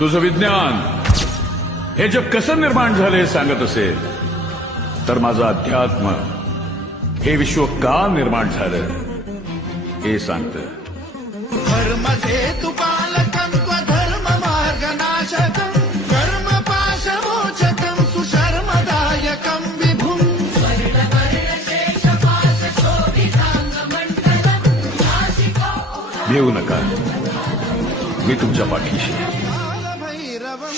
तुझं विज्ञान हे जग कसं निर्माण झाले सांगत असेल तर माझं अध्यात्म हे विश्व का निर्माण झालं हे सांगतं. धर्मसे तु पालकं त्वधर्म मार्गनाशकं कर्म पाशमोचकं सुशर्मदायकं विभुं भिवू नका, मी तुमच्या पाठीशी. भैरवं